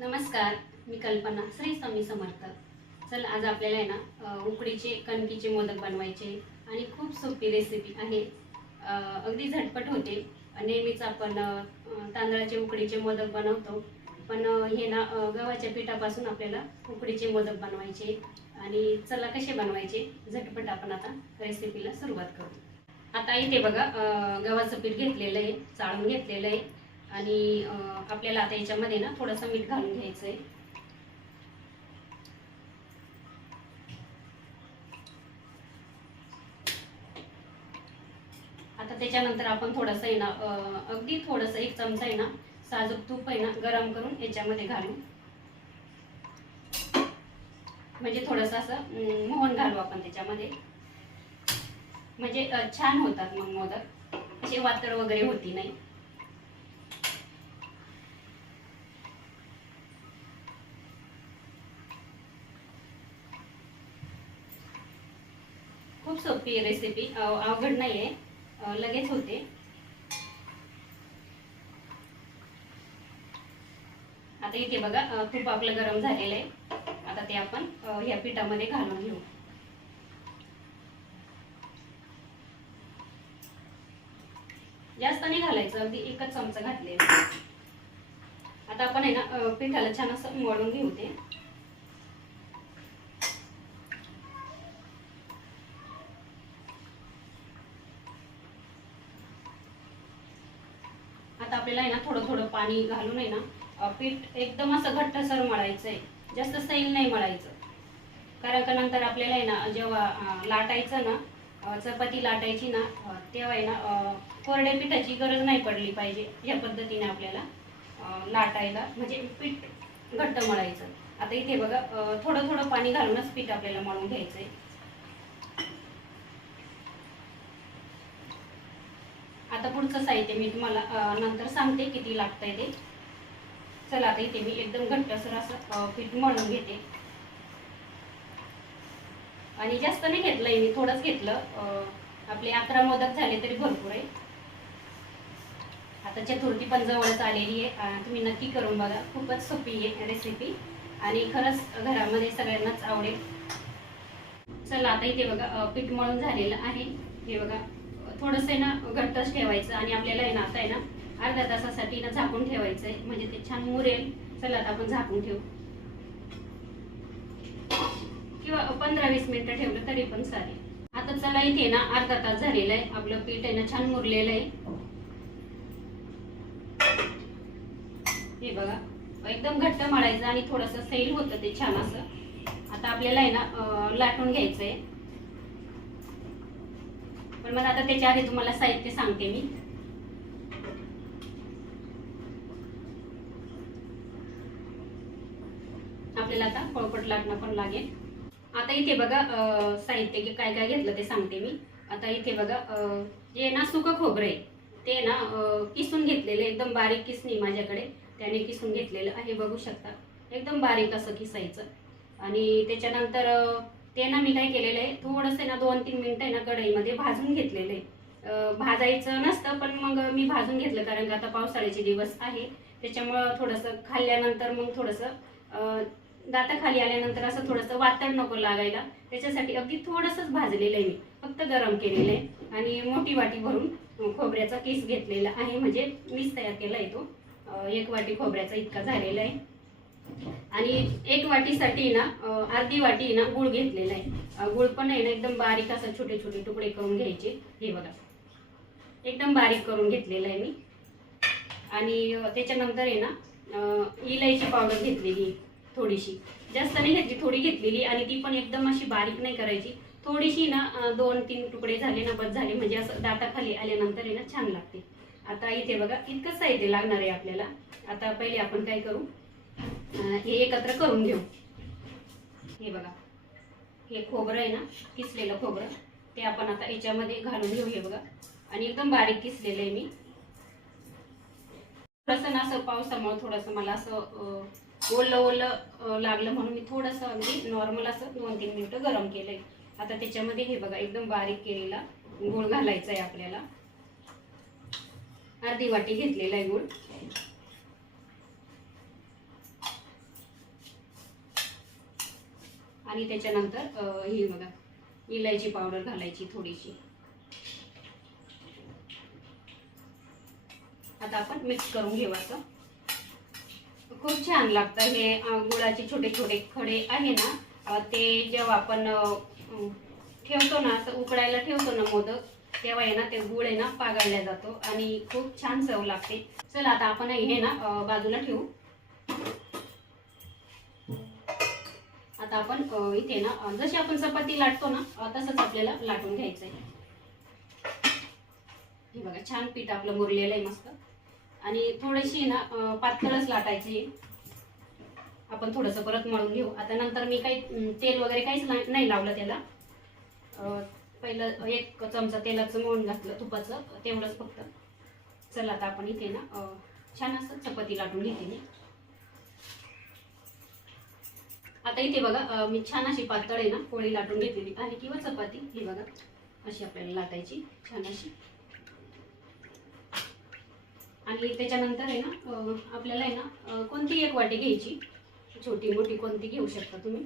नमस्कार मी कल्पना श्री स्वामी समर्थ. चल आज आपल्याला आहे ना उकडीचे कणकीचे मोदक बनवायचे आणि खूप सोपी रेसिपी आहे. अगदी झटपट होते. नेहमीच आपण तांदळाचे उकडीचे मोदक बनवतो. पण हे ना गव्हाच्या पिठापासून आपल्याला उकडीचे मोदक बनवायचे आणि चला कसे बनवायचे? झटपट आपण आता रेसिपीला सुरुवात करू. आता इथे बघा गव्हाचं पीठ घेतलेलं आहे चाळून घेतलेलं आहे. आणि आपल्याला आता याच्यामध्ये ना थोडंसं मीठ घालून घ्यायचं आहे आता त्याच्यानंतर आपण थोडंसं आहे ना अगदी थोडंसं एक चमचा आहे ना साजूक तूप आहे ना गरम करून याच्यामध्ये घालू म्हणजे थोडंसं असं मोहन घालू आपण त्याच्यामध्ये. म्हणजे छान होतात मग मोदक. असे वातड वगैरे होती नाही. खूप सोपी आहे रेसिपी अवघड नाही आहे लगेच होते. आता इथे बघा खूप आपलं गरम झालेलं आहे. आता ते आपण ह्या पिठामध्ये घालून घेऊ. जास्त नाही घालायचं अगदी एकच चमचा घातले आता आपण आहे ना पिठाला छान असं मळून घेऊ ते आता आपल्याला आहे ना थोडं थोडं पाणी घालून आहे ना पीठ एकदम असं घट्टसर मळायचं आहे जास्त सैल नाही मळायचं. कारण का नंतर आपल्याला आहे ना जेव्हा लाटायचं ना चपाती लाटायची ना तेव्हा आहे ना कोरड्या पिठाची गरज नाही पडली पाहिजे या पद्धतीने आपल्याला लाटायला. म्हणजे पीठ घट्ट मळायचं. आता इथे बघा थोडं थोडं पाणी घालूनच पीठ आपल्याला मळून घ्यायचंय. आहे पुढचं साहित्य मी तुम्हाला नंतर सांगते किती लागतंय ते. चला आता इथे मी एकदम घट्टसर असं पीठ मळून घेते. आणि जास्त नाही घेतलंय मी थोडंच घेतलं. आपले अकरा मोदक झाले तरी भरपूर आहे. आता चतुर्थी पण जवळच आलेली आहे तुम्ही नक्की करून बघा. खूपच सोपी आहे रेसिपी आणि खरंच घरामध्ये सगळ्यांनाच आवडेल. चला आता इथे बघा पीठ मळून झालेलं आहे. हे बघा थोडंसं आहे ना घट्टच ठेवायचं आणि आपल्याला आहे ना आता आहे ना अर्ध्या तासासाठी ना झाकून ठेवायचं आहे म्हणजे ते छान मुरेल. चला आता आपण झाकून ठेवू. किंवा पंधरा वीस मिनिटं ठेवलं तरी पण चालेल. आता चला इथे ना अर्धा तास झालेला आहे. आपलं पीठ आहे ना छान मुरलेलं आहे. हे बघा. एकदम घट्ट मळायचं आणि थोडंसं सैल होतं ते छान असं. आता आपल्याला आहे ना लाटून घ्यायचं आहे पण मग आता त्याच्या आधी तुम्हाला साहित्य सांगते मी. आपल्याला आता पळपट लाटणं पण लागेल. आता इथे बघा साहित्य काय काय घेतलं ते सांगते मी. आता इथे बघा जे ना सुख खोबरं आहे ते ना किसून घेतलेलं एकदम बारीक किसणी माझ्याकडे. त्याने किसून घेतलेलं आहे बघू शकता. एकदम बारीक असं किसायचं. आणि त्याच्यानंतर ते ना मी काय केलेलं आहे थोडंसं ना दोन तीन मिनिटं आहे ना कढईमध्ये भाजून घेतलेलं आहे. भाजायचं नसतं पण मग मी भाजून घेतलं कारण की आता पावसाळ्याचे दिवस आहे. त्याच्यामुळं थोडंसं खाल्ल्यानंतर मग थोडंसं दाताखाली आल्यानंतर असं थोडंसं वातड नको लागायला. त्याच्यासाठी अगदी थोडंसंच भाजलेलं आहे मी. फक्त गरम केलेलं आहे. आणि मोठी वाटी भरून खोबऱ्याचा केस घेतलेला आहे. म्हणजे मीच तयार केला आहे तो एक वाटी खोबऱ्याचा इतका झालेला आहे. आणि एक वाटीसाठी ना अर्धी वाटी ना गुळ घेतलेला आहे. गुळ पण आहे ना एकदम बारीक असं छोटे छोटे तुकडे करून घ्यायचे. हे बघा. एकदम बारीक करून घेतलेलं आहे मी. आणि त्याच्यानंतर आहे ना इलायची पावडर घेतलेली थोडीशी. जास्त नाही घेतली थोडी घेतलेली आणि ती पण एकदम अशी बारीक नाही करायची. थोडीशी ना दोन तीन तुकडे झाले ना बस झाले. म्हणजे असं दाताखाली आल्यानंतर आहे ना छान लागते. आता इथे बघा इतकंच साहित्य लागणार आहे आपल्याला. आता पहिले आपण काय करू? हे एकत्र करून घेऊ. हे बघा. हे खोबरं आहे ना किसलेलं खोबरं. ते आपण आता याच्यामध्ये घालून घेऊ हे बघा. आणि एकदम बारीक किसलेलं आहे मी. थोडंसं ना असं पावसामुळे थोडंसं मला असं ओलं ओलं लागलं म्हणून मी थोडंसं अगदी नॉर्मल असं दोन तीन मिनटं गरम केलंय. आता त्याच्यामध्ये हे बघा एकदम बारीक केलेला गुळ घालायचा आहे आपल्याला. अर्धी वाटी घेतलेला आहे गुळ. आणि त्याच्यानंतर ही बघा इलायची पावडर घालायची थोडीशी. आता आपण मिक्स करून घेऊ असं. खूप छान लागतं. हे गुळाचे छोटे छोटे खडे आहे ना ते जेव्हा आपण ठेवतो ना असं उकडायला ठेवतो ना मोदक तेव्हा आहे ना ते गुळ आहे ना पागळला जातो आणि खूप छान चव लागते. चला आता आपण हे ना बाजूला ठेवू. आता आपण इथे ना जशी आपण चपाती लाटतो ना तसंच आपल्याला लाटून घ्यायचं आहे. हे बघा छान पीठ आपलं मुरलेलं आहे मस्त. आणि थोडीशी ना पातळच लाटायची आपण थोडंसं परत मळून घेऊ. आता नंतर मी काही तेल वगैरे काहीच नाही नाही लावलं त्याला. पहिलं एक चमचा तेलाचं मळून घातलं तुपाचं तेवढंच फक्त. चला आता आपण इथे ना छान असं चपाती लाटून घेते मी. आता इथे बघा मी छान अशी पातळ आहे ना पोळी लाटून घेतलेली. आहे किंवा चपाती ही बघा अशी आपल्याला लाटायची छान अशी. आणि त्याच्यानंतर आहे ना आपल्याला आहे ना कोणती एक वाटी घ्यायची? छोटी मोठी कोणती घेऊ शकता तुम्ही?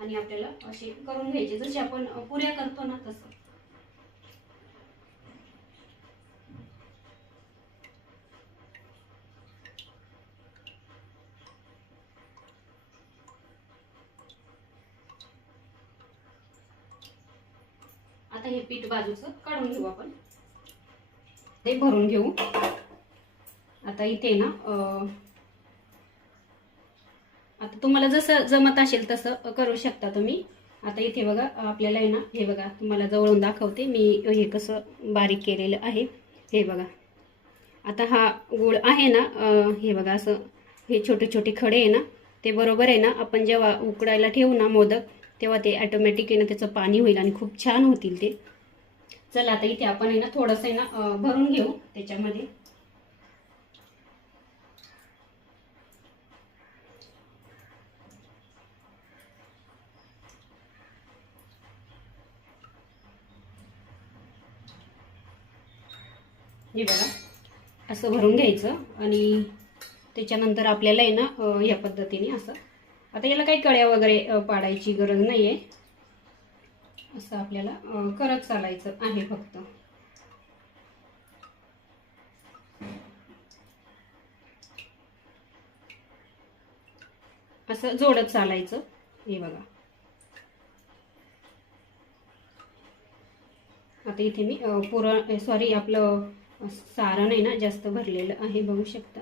आणि आपल्याला असे करून घ्यायचे. जसे आपण पुऱ्या करतो ना तसं. आता हे पीठ बाजूचं काढून घेऊ आपण. ते भरून घेऊ. आता इथे ना आता तुम्हाला जसं जमत असेल तसं करू शकता तुम्ही. आता इथे बघा आपल्याला आहे ना हे बघा तुम्हाला जवळून दाखवते. मी हे कसं बारीक केलेलं आहे हे बघा. आता हा गुळ आहे ना हे बघा असं हे छोटे छोटे खडे आहे ना ते बरोबर आहे ना आपण जेव्हा उकडायला ठेवू ना मोदक तेव्हा ते ॲटोमॅटिक आहे ना त्याचं पाणी होईल आणि खूप छान होतील ते. चला आता इथे आपण आहे ना थोडंसं आहे ना भरून घेऊ त्याच्यामध्ये. हे बघा असं भरून घ्यायचं आणि त्याच्यानंतर आपल्याला आहे ना या पद्धतीने असं आता याला काही कळ्या वगैरे पाडायची गरज नाही आहे असं आपल्याला करत चालायचं आहे फक्त. असं जोडत चालायचं. हे बघा. आता इथे मी पुरण सॉरी आपलं सारण आहे ना जास्त भरलेलं आहे बघू शकता.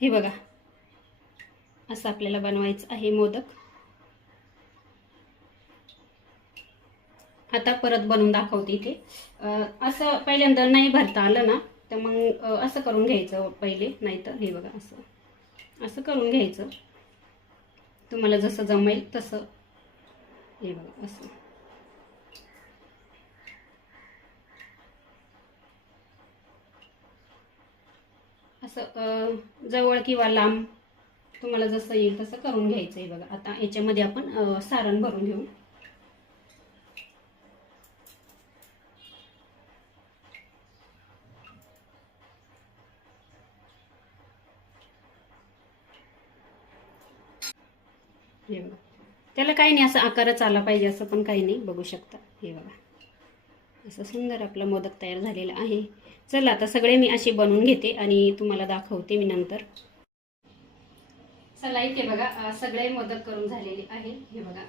हे बघा. असं आपल्याला बनवायचं आहे मोदक. आता परत बनवून दाखवते इथे. असं पहिल्यांदा नाही भरता आलं ना तर मग असं करून घ्यायचं पहिले नाहीतर हे बघा असं. असं करून घ्यायचं. तुम्हाला जसं जमेल तसं. हे बघा असं. असं जवळ किंवा लांब तुम्हाला जसं येईल तसं करून घ्यायचं आहे बघा. आता याच्यामध्ये आपण सारण भरून घेऊ. हे बघा. त्याला काही नाही असं आकारच आला पाहिजे असं पण काही नाही. बघू शकता. हे बघा. असं सुंदर आपलं मोदक तयार झालेलं आहे. चला आता सगळे मी असे बनवून घेते आणि तुम्हाला दाखवते मी नंतर. चला इथे बघा सगळे मोदक करून झालेले आहे. हे बघा.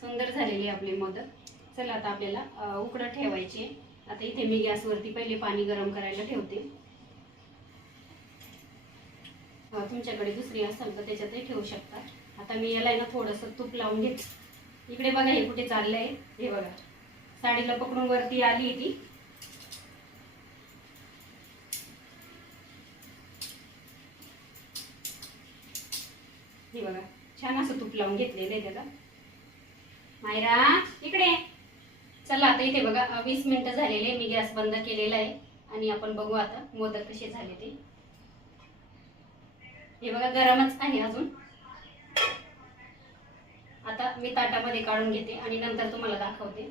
सुंदर झालेले आपले मोदक. चला आता आपल्याला उकडं ठेवायचे आता इथे मी गॅसवरती पहिले पाणी गरम करायला ठेवते. तुमच्याकडे दुसरी असेल तर त्याच्यातही ठेवू शकता. आता मी याला ना थोडंसं तूप लावून घेते. इकडे बघा हे कुठे चाललंय. हे बघा. साडीला पकडून वरती आली ती. बघा. छान असं तूप लावून घेतलेलं आहे त्याला मायरा इकडे चला आता इथे बघा. वीस मिनिटं झालेले मी गॅस बंद केलेला आहे. आणि आपण बघू आता मोदक कसे झाले ते. हे बघा गरमच आहे अजून. आता मी ताटामध्ये काढून घेते आणि नंतर तुम्हाला दाखवते.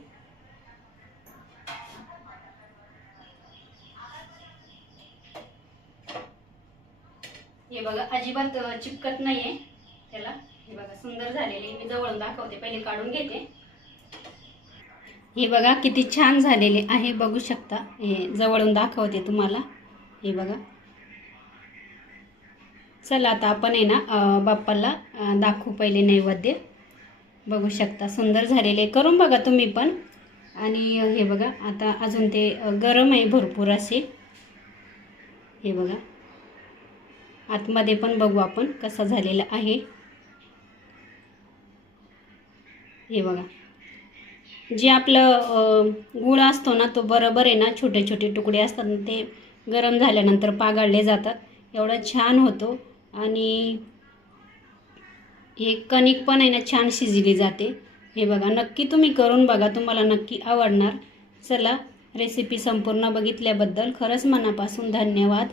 हे बघा अजिबात चिपकत नाहीये. त्याला. हे बघा सुंदर झालेली मी जवळून दाखवते. पहिले काढून घेते. हे बघा किती छान झालेले आहे. बघू शकता. हे जवळून दाखवते तुम्हाला. हे बघा. चला आता आपण आहे ना बाप्पाला दाखवू पहिले नैवेद्य. बघू शकता. सुंदर झालेले करून बघा तुम्ही पण. आणि हे बघा आता अजून ते गरम आहे भरपूर असे. हे बघा. आतमध्ये पण बघू आपण कसा झालेला आहे. हे बघा. जे आपलं गूळ गुळ असतो ना तो बरोबर आहे ना छोटे छोटे तुकडे असतात ना ते गरम झाल्यानंतर पागाळले जातात. एवढा छान होतो आणि हे कणिक पण आहे ना छान शिजली जाते. हे बघा नक्की तुम्ही करून बघा तुम्हाला नक्की आवडणार. चला रेसिपी संपूर्ण बघितल्याबद्दल खरंच मनापासून धन्यवाद.